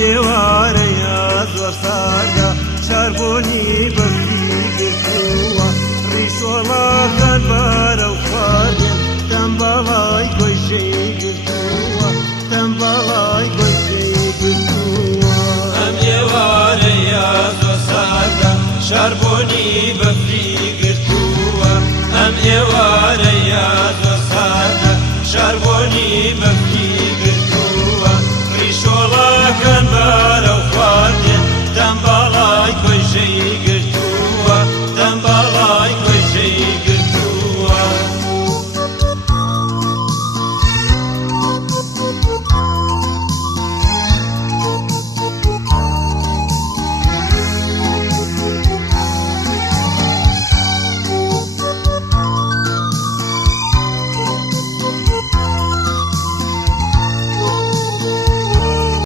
ئێوارەیە زۆر ساردە شاربوونی بەفری گرتووە ڕیسۆڵەکان بارە و خواردن تەمبەڵای گۆیشەی گرتووە تەمبەڵای گۆیشەی گرتووە ئەم ئێوارەیە زۆر ساردە شاربوونی بەفری گرتووە ئەم ئێوارەیە زۆر ساردە شاربوونی بەفری